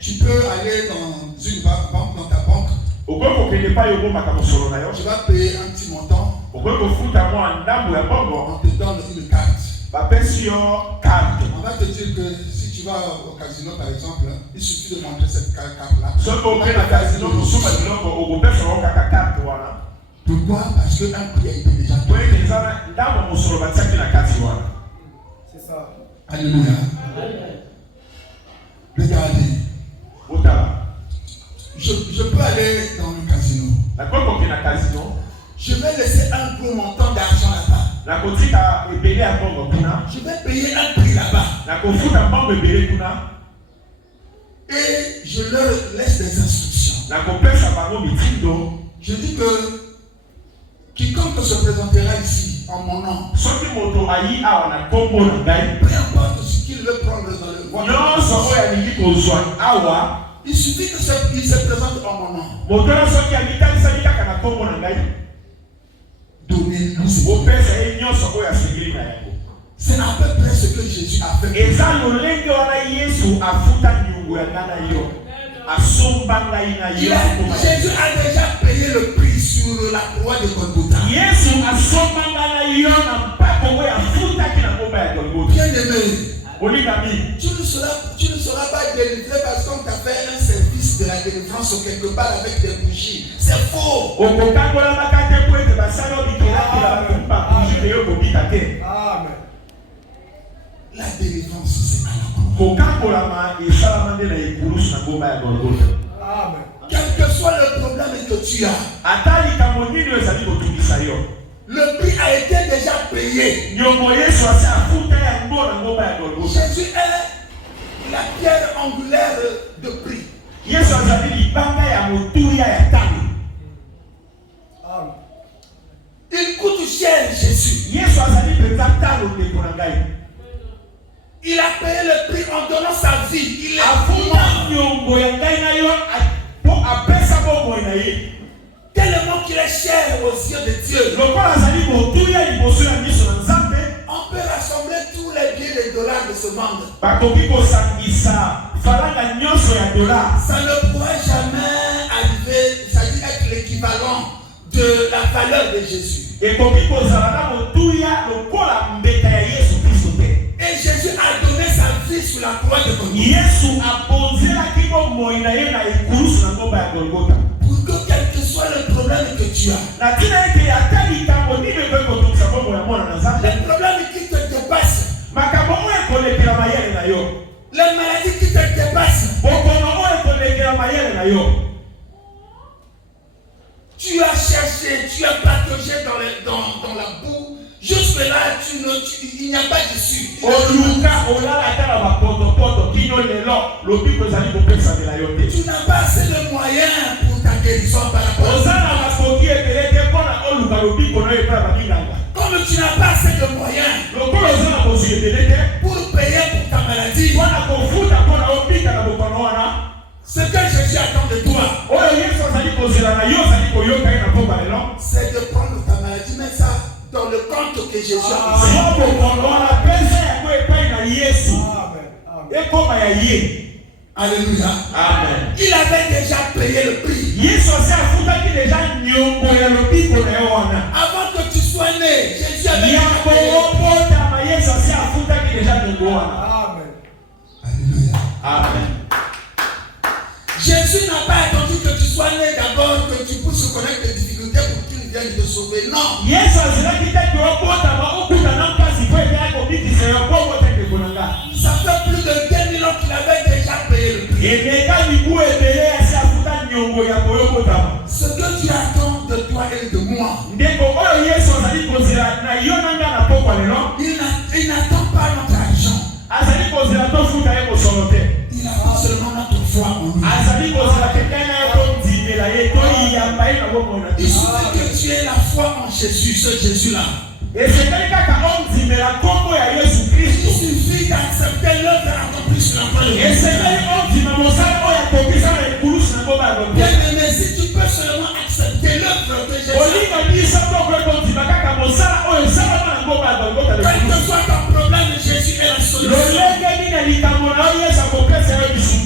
Tu peux aller dans une banque, dans ta banque. Tu vas payer un petit montant. On te donne une carte. On va te dire que si tu vas au casino par exemple, il suffit de montrer cette carte-là. Pourquoi? Parce qu'un prix a été déjà payé. C'est ça. Alléluia. Regardez. Je peux aller dans le casino. Je vais laisser un gros montant d'argent là-bas. Je vais payer un prix là-bas. Et je leur laisse des instructions. Je dis que quiconque se présentera ici en mon nom, peu importe ce qu'il veut prendre dans le voie, il suffit qu'il se présente en mon nom. Donnez-nous. C'est à peu près ce que Jésus a fait. Jésus a déjà payé le prix sur la croix de Golgotha. Bien aimé, tu ne seras pas délivré parce qu'on t'a fait un service de la délivrance ou quelque part avec des bougies. C'est faux. Amen. La délivrance, c'est à la croix. Amen. Quel que soit le problème que tu as, le prix a été déjà payé. Jésus est la pierre angulaire de prix. Il coûte cher, Jésus. Il a payé le prix en donnant sa vie. Il est tellement qu'il est cher aux yeux de Dieu. On On peut rassembler tous les billets de dollars de ce monde. Ça ne pourrait jamais arriver, c'est-à-dire être l'équivalent de la valeur de Jésus. Et Jésus a donné sa vie sur la croix de Golgotha. Pour que quel que soit le problème que tu as, les problèmes qui te dépassent, les maladies qui te dépassent, tu as cherché, tu as partagé dans la boue. Jusque-là, il n'y a pas d'issue. Tu n'as pas assez de moyens pour ta guérison par rapport à ça. Comme tu n'as pas assez de moyens pour payer pour ta maladie, ce que Jésus attend de toi, c'est de prendre ta maladie, mais ça dans le compte que Jésus a posé. Alléluia. Amen. Il avait déjà payé le prix. Avant que tu sois né, Jésus avait déjà payé le prix. Alléluia. Amen. Jésus n'a pas attendu que tu sois né d'abord, que tu puisses connaître les difficultés pour qu'il vienne te sauver. Non. Ça fait plus de 2000 ans qu'il avait déjà payé le prix. Ce que tu attends de toi et de moi, il n'attend pas notre argent. Il attend seulement notre foi en lui. Il suffit que tu aies la foi en Jésus, ce Jésus-là. Il suffit d'accepter l'œuvre accomplie sur la croix de Jésus. Bien-aimé, si tu peux seulement accepter l'œuvre que Jésus a quel que soit ton problème, Jésus est la solution.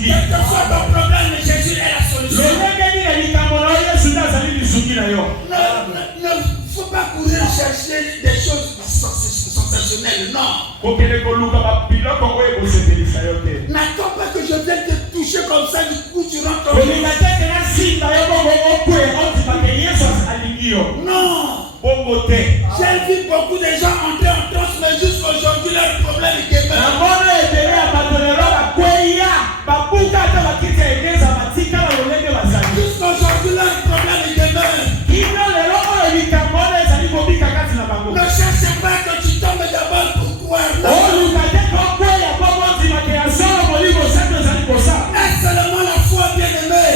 Quel que soit ton problème, Jésus est la solution. Ne faut pas courir chercher des choses sensationnelles, non. N'attends pas que je vienne te toucher comme ça, du coup tu rentres en vie. Non. J'ai vu beaucoup de gens entrer en transe, mais jusqu'aujourd'hui leur problème est demeure. Jusqu'aujourd'hui leur problème est demeure. Ne cherchez pas que tu tombes d'abord pour croire. Est seulement la foi, bien-aimée.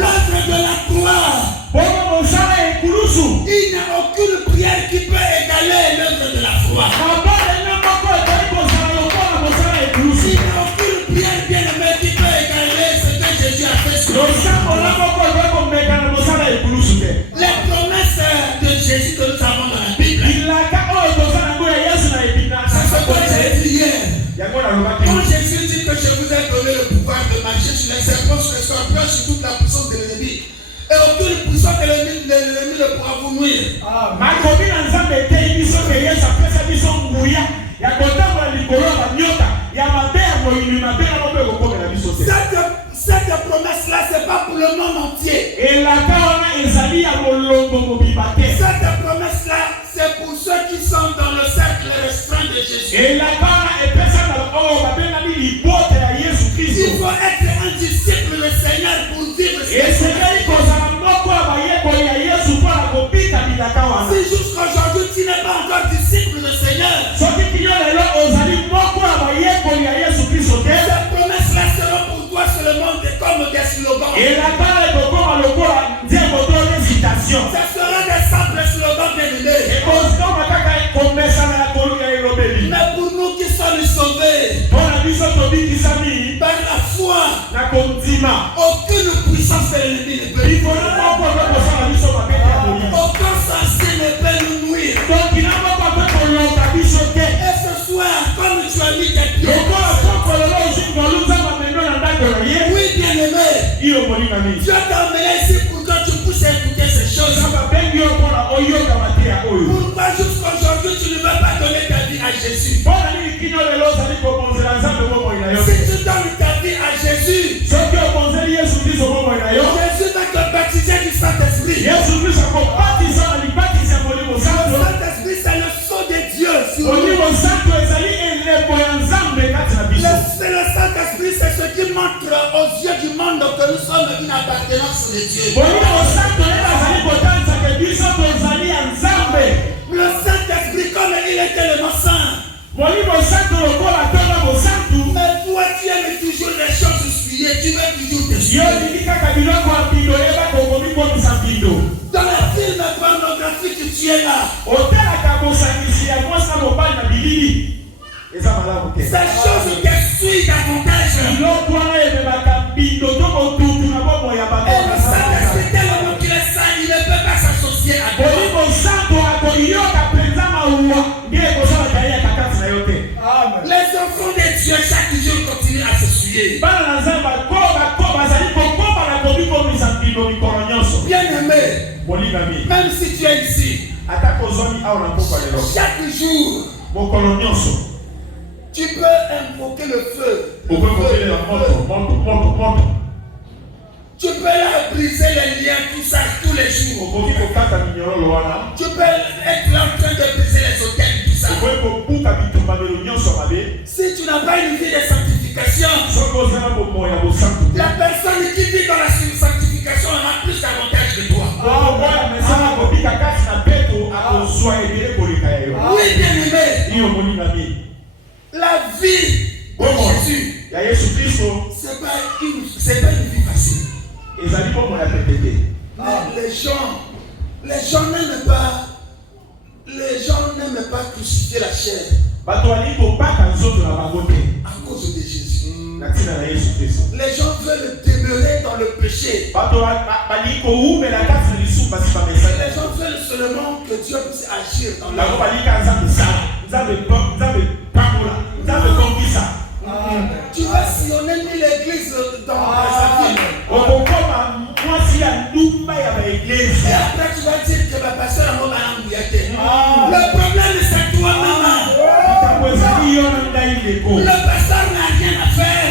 L'œuvre de la croix. Il n'y a aucune prière qui peut égaler l'œuvre de la foi. Il n'y a aucune prière, bien-aimée, qui peut égaler ce que Jésus a fait sur nous. Les promesses de Jésus que nous avons dans la Bible. C'est ce que j'ai dit hier. Quand Jésus dit que je vous ai donné le pouvoir de marcher sur les serpents, sur les scorpions, sur toute la puissance de l'ennemi. Et aucune puissance de l'ennemi ne pourra vous nuire. Cette promesse-là, c'est pas pour le monde entier. Cette promesse-là, c'est pour ceux qui sont dans le cercle restreint de Jésus. Il faut être un disciple du Seigneur pour vivre ce Si jusqu'aujourd'hui tu n'es pas encore disciple du Seigneur, cette promesse-là sera pour toi seulement comme des slogans. Ça sera des simples slogans bien-aimés. Mais pour nous qui sommes sauvés par la foi, aucune puissance tu donnes ta vie à Jésus, Jésus va te baptiser du Saint-Esprit. Le Saint-Esprit, c'est le sceau de Dieu sur nous. C'est le Saint-Esprit, c'est ce qui montre aux yeux du monde que nous sommes une appartenance de Dieu. Le Saint-Esprit, comme il est tellement saint. Mais toi, tu aimes toujours les choses souillées, tu veux toujours te souiller. Dans le film pornographique, tu es là. Ces choses te suivent davantage. Et le Saint-Esprit, tellement qu'il est saint, il ne peut pas s'associer à toi. Les enfants de Dieu chaque jour continuent à se souiller. Bien aimé, même si tu es ici, chaque jour, tu peux invoquer le feu. Tu peux là briser les liens, tout ça, tous les jours. Tu peux être là en train de briser les hôtels, tout ça. Si tu n'as pas une vie de sanctification, la personne qui vit dans la sanctification en a plus d'avantages que toi. Oui, bien aimé. La vie de Jésus, c'est pas une vie facile. Les gens n'aiment pas crucifier la chair à cause de Jésus. Les gens veulent demeurer dans le péché. Les gens veulent seulement que Dieu puisse agir dans leur vie. Tu vas sillonner l'église dans sa ville. Et après tu vas dire que ma pasteur a mon embouillé. Le problème c'est toi-même. Le pasteur n'a rien à faire.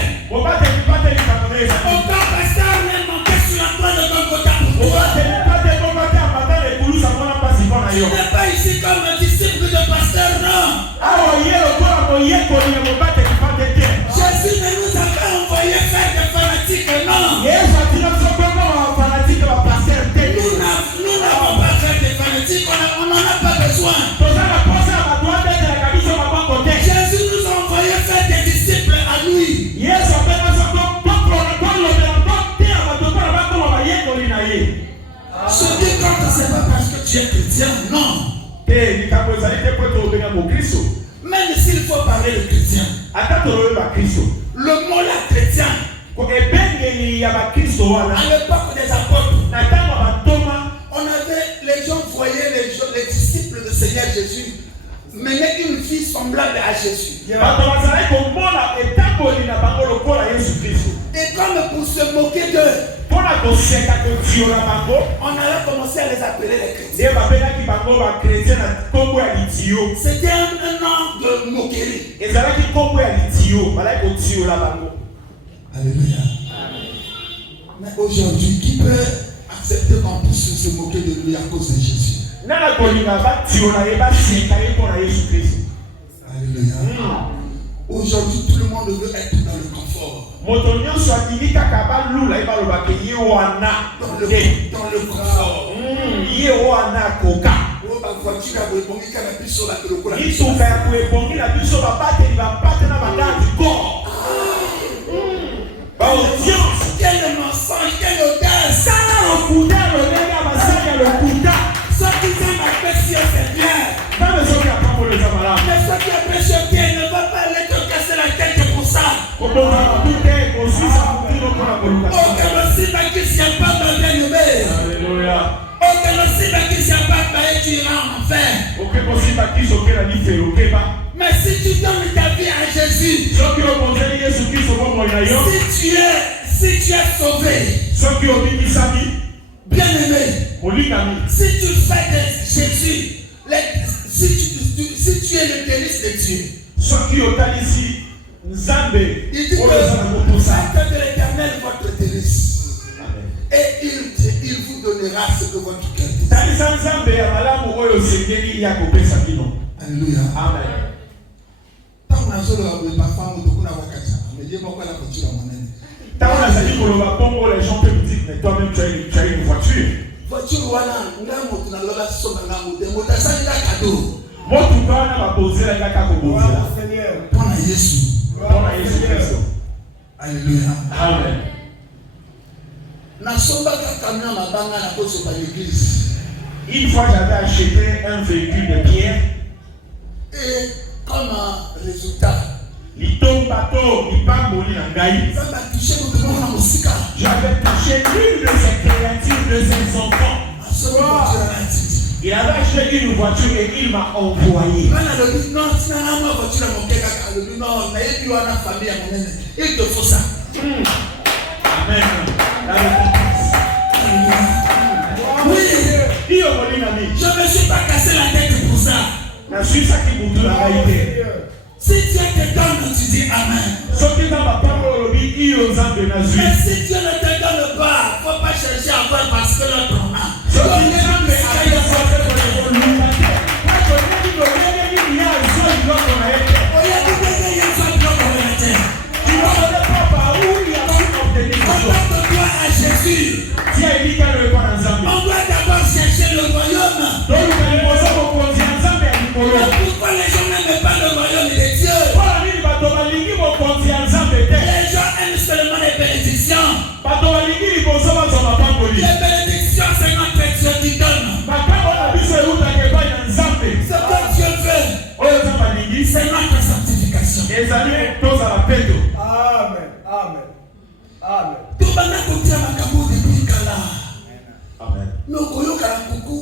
Aucun pasteur n'est monté sur la croix de Golgotha pour toi. Tu n'es pas ici comme un disciple de pasteur, non. Jésus ne nous a pas envoyé faire des fanatiques, non. Nous n'avons pas fait des fanatiques, on n'en a pas besoin. Jésus nous a envoyé faire des disciples à lui. Ce qui compte, c'est pas parce que tu es chrétien, non. Même s'il faut parler de chrétien, le mot là chrétien, à l'époque des apôtres, on avait, les gens voyaient les disciples du Seigneur Jésus mener une vie semblable à Jésus. Et comme pour se moquer d'eux, on allait commencer à les appeler les chrétiens. C'était un nom de moquerie. Alléluia. Mais aujourd'hui, qui peut accepter qu'on puisse se moquer de lui à cause de Jésus? Alléluia. Aujourd'hui, tout le monde veut être dans le confort. Dans le confort. Quel mensonge, quelle audace. Ceux qui aiment apprécier, c'est bien. Mais ceux qui apprécient bien ne vont pas aller te casser la tête pour ça. Aucun aussi qui s'y apporte dans bien aimé. Aucun aussi qui s'y apporte et tu iras en enfer. Mais si tu donnes ta vie à Jésus, si tu es sauvé, bien aimé, si tu fais de Jésus, si tu es le délice de Dieu, Il dit que faites de l'Éternel votre délice. Et il vous donnera ce que votre cœur désire. Alléluia. Amen. Tant qu'on a solo le parfum, on doit avoir quatre. Mais Dieu m'a pas la voiture à mon ami. Les gens peuvent me dire, mais toi-même tu as une voiture. Voiture wana ngamo tunaloba soma ngamo demo tasani la cadeau. Moi tout cas on va poser la cadeau pour Seigneur. Pour Jésus. Pour Jésus Christ. Alléluia. Amen. Na somba ka camion mabanga na poso par l'église. Une fois j'avais acheté un véhicule de pierre Et comme résultat, j'avais touché l'une de ses créatures, de ses enfants. Il avait acheté une voiture et il m'a envoyé. Il te faut ça. Amen. Oui, Je je ne me suis pas cassé la tête pour ça. Si Dieu te donne, tu dis Amen. Mais si Dieu ne te donne pas, il ne faut pas chercher à voir parce que l'autre en a. Contacte-toi à Jésus. On doit d'abord chercher le royaume. Pourquoi les gens n'aiment pas le royaume de Dieu? Les gens aiment seulement les bénédictions. Les bénédictions, c'est notre Dieu qui donne. Ce que Dieu veut, c'est notre sanctification. Amen. Amen. Amen. Tout le monde a compris à ma cabou depuis Kala. Amen. Nous voyons qu'à la coucou,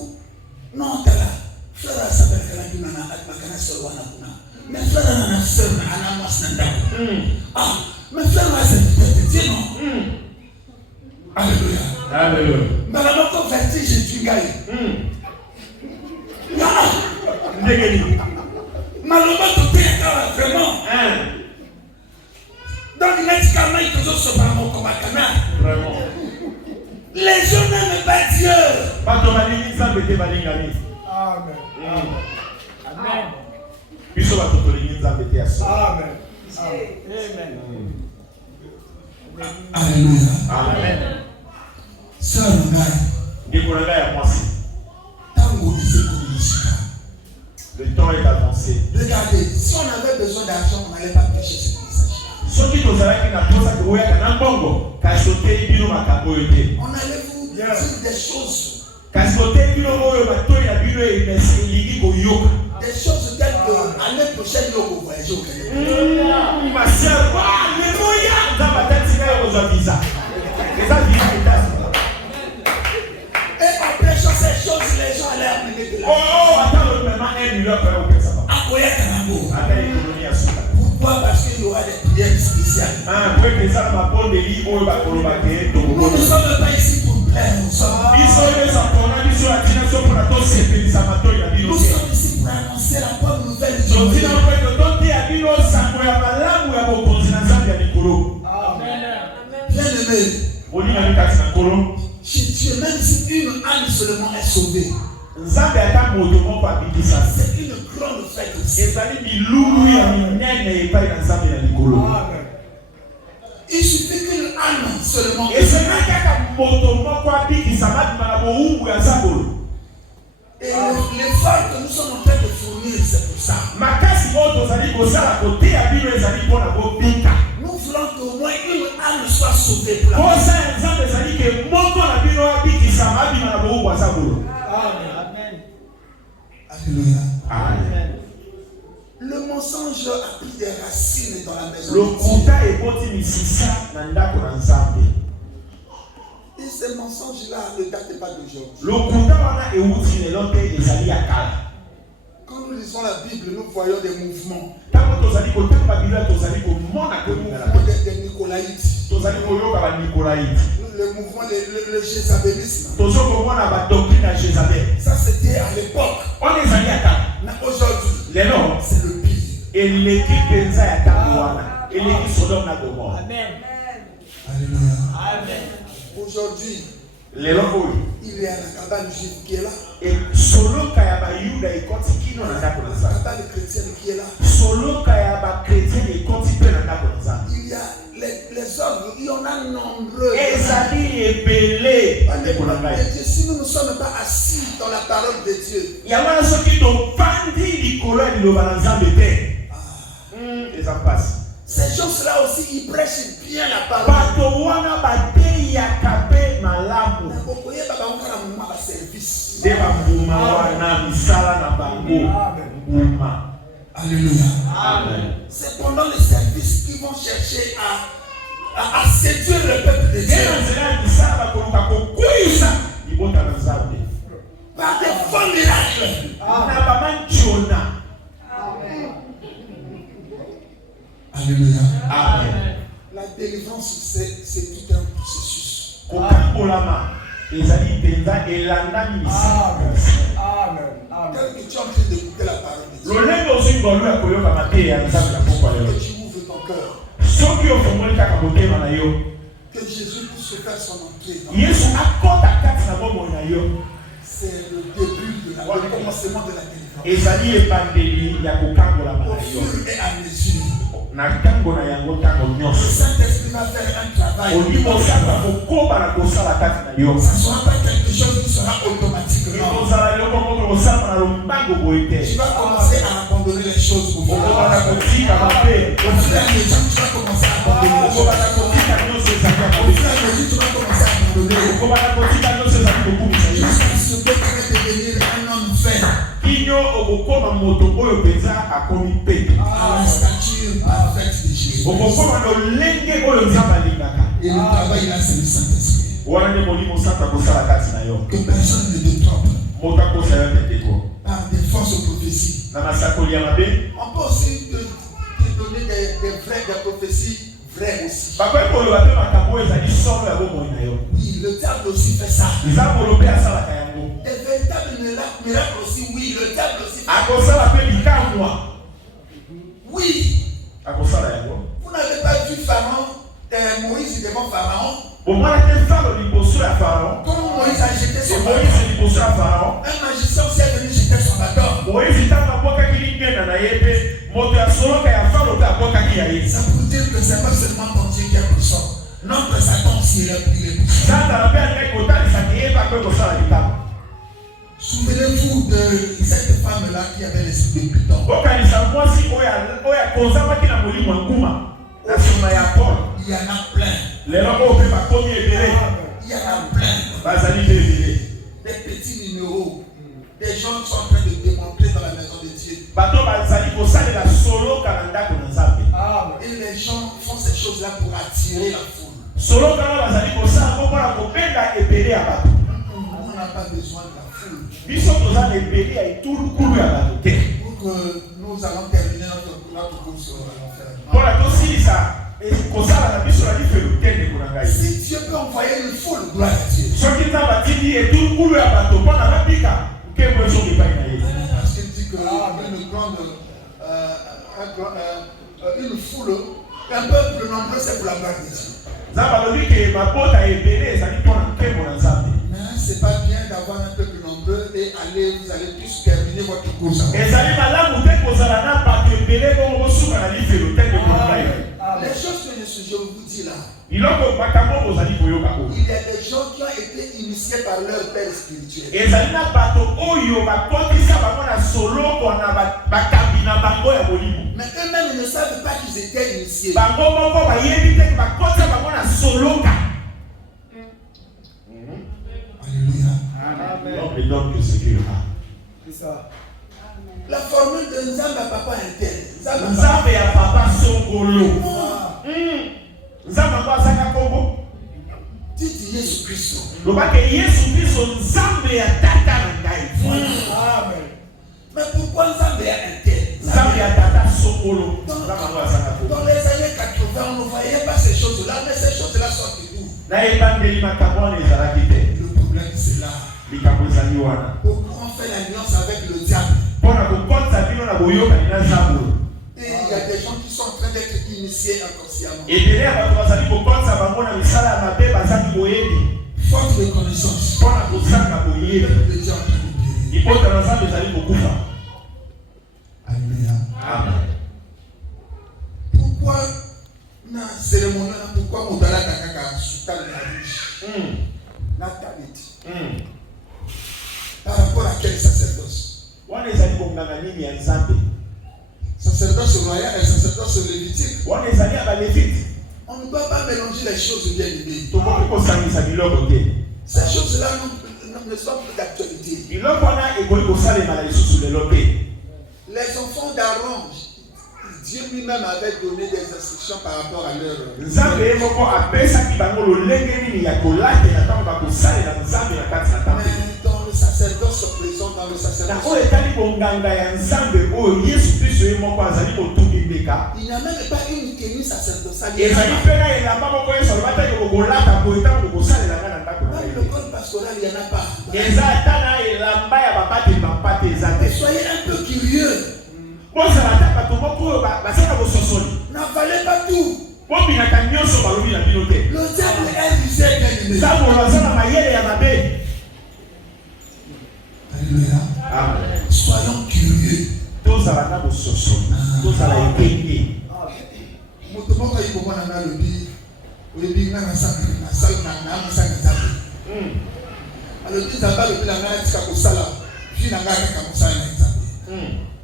non, Kala. Frère, ça s'appelle Kala Dunana, Akmakana Solwana Kuna. Mais frère, on a seul, on a Masnanda. Ah, mais frère, c'est peut-être Dieu, non? Alléluia. Alléluia. Mais la mort vertige, tu gagnes. Non. Malheureusement, tout est vraiment. Donc, médicalement, il faut se parler comme un canard. Vraiment. Les gens n'aiment pas Dieu. Amen. Amen. Amen. Alléluia. Amen. Sœur Ngai, tango disait comme musique. Le temps est avancé. Regardez, si on avait besoin d'argent, on n'allait pas prêcher ce message. On allait vous dire des choses. Des choses telles que l'année prochaine, nous allons voyager au Canada. Ma soeur, Et en prêchant ces choses, les gens allaient amener de l'argent. Pourquoi? Parce qu'il y aura des prières spéciales. Nous ne sommes pas ici pour plaire. Nous sommes ici pour annoncer la bonne nouvelle du Bien-aimé, chez Dieu, même si une âme seulement est sauvée, c'est une grande fête aussi. Il suffit qu'une âme seulement. Et l'effort que nous sommes en train de fournir, c'est pour ça. Nous voulons qu'au moins une âme soit sauvée pour la Alléluia. Amen. Le mensonge a pris des racines dans la maison. Et ces mensonges-là ne datent pas d'aujourd'hui. Quand nous lisons la Bible, nous voyons des mouvements. Des Nicolaïtes. Le mouvement, le jézabélisme. Ça c'était à l'époque. Mais aujourd'hui, c'est le pire. Et l'équipe Benza ya Tangoana. Et l'équipe Sodome na Gomorrhe. Amen. Alléluia. Amen. Aujourd'hui, Les locaux. il y a la cabane juive qui est là. Et solo kayaba Yuda et Kotikino na La Nakonza. cabane chrétienne qui est là. Solo kayaba chrétien et Kotipe na Nakonza. Il y a les hommes, il y en a nombreux. Ezali ebele. Si nous ne sommes pas assis dans la parole de Dieu, Yamana soki to pandi likolo ya liloba na Nzambe te. Les en passe. ces gens-là aussi, ils prêchent bien la parole. Bato wana bate ya kape malamu. De bambuma wana misala na bango. Mbuma. Alléluia. Amen. C'est pendant les services qu'ils vont chercher à séduire le peuple de Dieu. Par des faux miracles. Alléluia. Amen. La délivrance, c'est tout un processus. Tel que tu es en train d'écouter la parole de Dieu, que tu ouvres ton cœur, que Jésus puisse faire son entrée dans c'est le début de le commencement de la délivrance. Au fur et à mesure, le Saint-Esprit va faire un travail. Ça ne sera pas quelque chose qui sera automatiquement. Tu vas commencer à abandonner les choses pour vous. Au fur et à mesure, tu vas commencer à abandonner les choses. Au fur et à mesure, tu vas commencer à abandonner. Jusqu'à ce que tu vas devenir un homme fait. À la stature parfaite de Jésus. Et le travail là, c'est le Saint-Esprit. Que personne ne te trompe par des fausses prophéties. On peut aussi te donner des prophéties vraies aussi. Oui, le diable aussi fait ça. Des véritables miracles aussi, oui, le diable aussi fait ça. Oui. Vous n'avez pas vu Pharaon, Moïse devant Pharaon. Comment Moïse a jeté son bâton. Un magicien aussi est venu jeter son bâton. Ça pour dire que c'est pas seulement ton Dieu qui est puissant. Notre Satan aussi il est puissant. Souvenez-vous de cette femme-là qui avait l'esprit de Python. Il y en a plein. Il y en a plein. Des petits numéros. Des gens qui sont en train de démontrer dans la maison de Dieu. Et les gens font ces choses-là pour attirer la foule. On n'a pas besoin de la foule. Pour que nous allons terminer notre cours sur l'enfer. Si Dieu peut envoyer une foule, gloire à Dieu. Parce qu'il dit que une foule, un peuple nombreux, c'est pour la gloire de Dieu. Mais c'est pas bien d'avoir un peuple nombreux et vous allez tous terminer votre course. Les choses que je vous dis là, il y a des gens qui ont été initiés par leur père spirituel. Mais eux-mêmes ils ne savent pas qu'ils étaient initiés. Alléluia. C'est ça. La formule de Nzamba papa interne. Nzamba ya papa songolo. Nzamba kwa saka kombo. Dites Jésus Christ. Lobake Yesu Kristo Nzamba ya tata na ngai. Amen. Mais pourquoi Nzamba ya interne? Nzamba ya tata songolo. Nzamba kwa saka kombo. Dans les années 80, on ne voyait pas ces choses-là, mais ces choses-là sont où? Na ebangeli makambo ezalaki te. Le problème c'est là. Pourquoi on fait l'alliance avec le diable? Et y a des gens qui sont en train d'être initiés inconsciemment. Forte reconnaissance. Alléluia. Amen. Pourquoi na cérémonie, pourquoi on doit la kaka souta la riche? Na talit. Par rapport à quel sacerdoce? Sacerdoce royal et sacerdoce lévitique. On ne doit pas mélanger les choses bien aimées. Ces choses-là ne sont plus d'actualité. Les enfants d'Aaron, Dieu lui-même avait donné des instructions par rapport à leur. Mais dans le sacerdoce présent, dans le sacerdoce, il n'y a même pas une tenue sacerdotale. Même le code pastoral, il n'y en a pas. Soyez un peu curieux. N'avalez pas tout. Le diable est visé, bien aimé. Alléluia. Soyons curieux.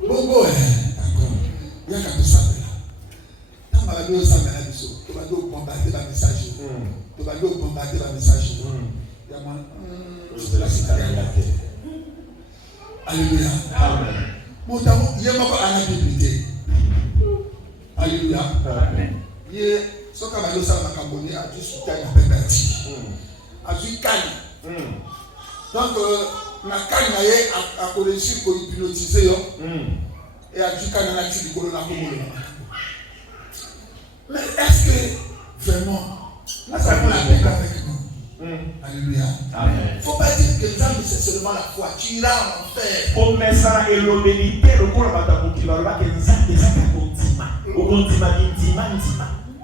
Bongo il y a quelque chose là. Quand on va ça tu vas bombarder la message. Tu vas bombarder la message. Alléluia. Amen. Mon amour, il y a encore un habibilité. Alléluia. Amen. Il y a ce qu'on va dire ça dans Cameroun a dû soutenir la pervertie. A dû calme. Donc la calme a connu qu'on hypnotisé et a dû calme la tête du corona comme mais est-ce que vraiment nous avons la Bible avec nous? Alléluia. Amen. Il ne faut pas dire que l'âme c'est seulement la foi. Tu iras en enfer.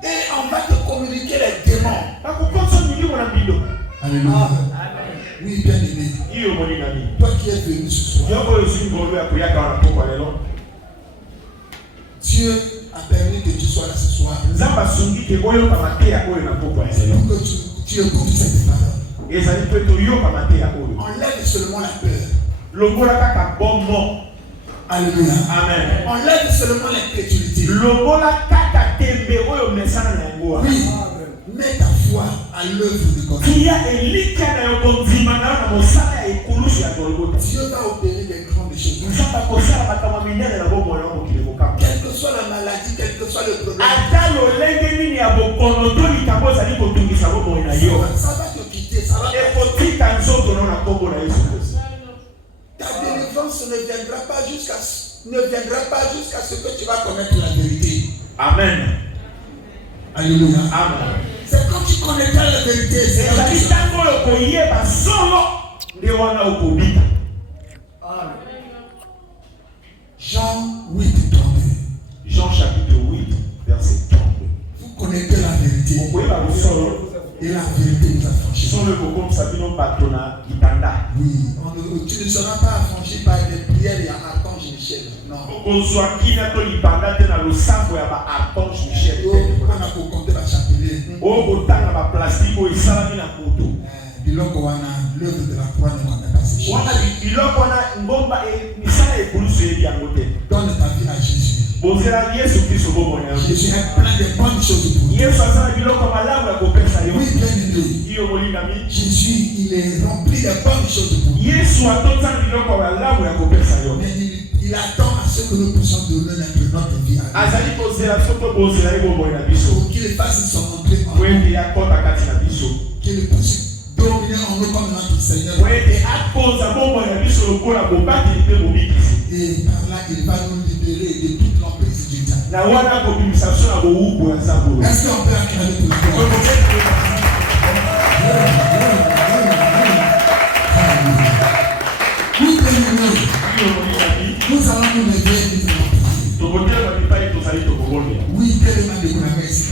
Et on va te communiquer les démons. Alléluia. Oui, bien aimé. Toi qui es venu ce soir, Dieu a permis que tu sois là ce soir. Pour que tu écoutes cette parole. Enlève seulement la peur. Alléluia. Amen. Enlève seulement l'incrédulité. Oui. Mets ta foi à l'œuvre de God. Dieu va opérer des grandes choses. Quelle que soit la maladie, quel que soit le problème, ça va te quitter. Ça va ta délivrance ne viendra pas jusqu'à ce que tu vas connaître la vérité. Amen. Alléluia. Amen. C'est quand tu connaîtras la vérité. Jean 8, 32. Jean chapitre 8, verset 32. Vous connaissez la vérité. Et la vérité nous affranchit. Oui, tu ne seras pas affranchi par les prières et archange Michel. Non. On a compté la chapelet. L'œuvre de la croix ne va pas sécher. Donne ta vie à Jésus. Jésus est plein de bonnes choses pour toi. Oui, bien aimé. Jésus, il est rempli de bonnes choses pour toi. Mais il attend à ce que nous puissions donner notre vie à lui. Pour qu'il fasse son entrée en nous. Qu'il puisse dominer en nous comme notre Seigneur. Et par là, il va nous libérer de toute l'emprise du diable. Est-ce qu'on peut acclamer pour le nous allons nous lever et nous allons prier. salito kubonia. Oui, tellement de qu'on a fait ici,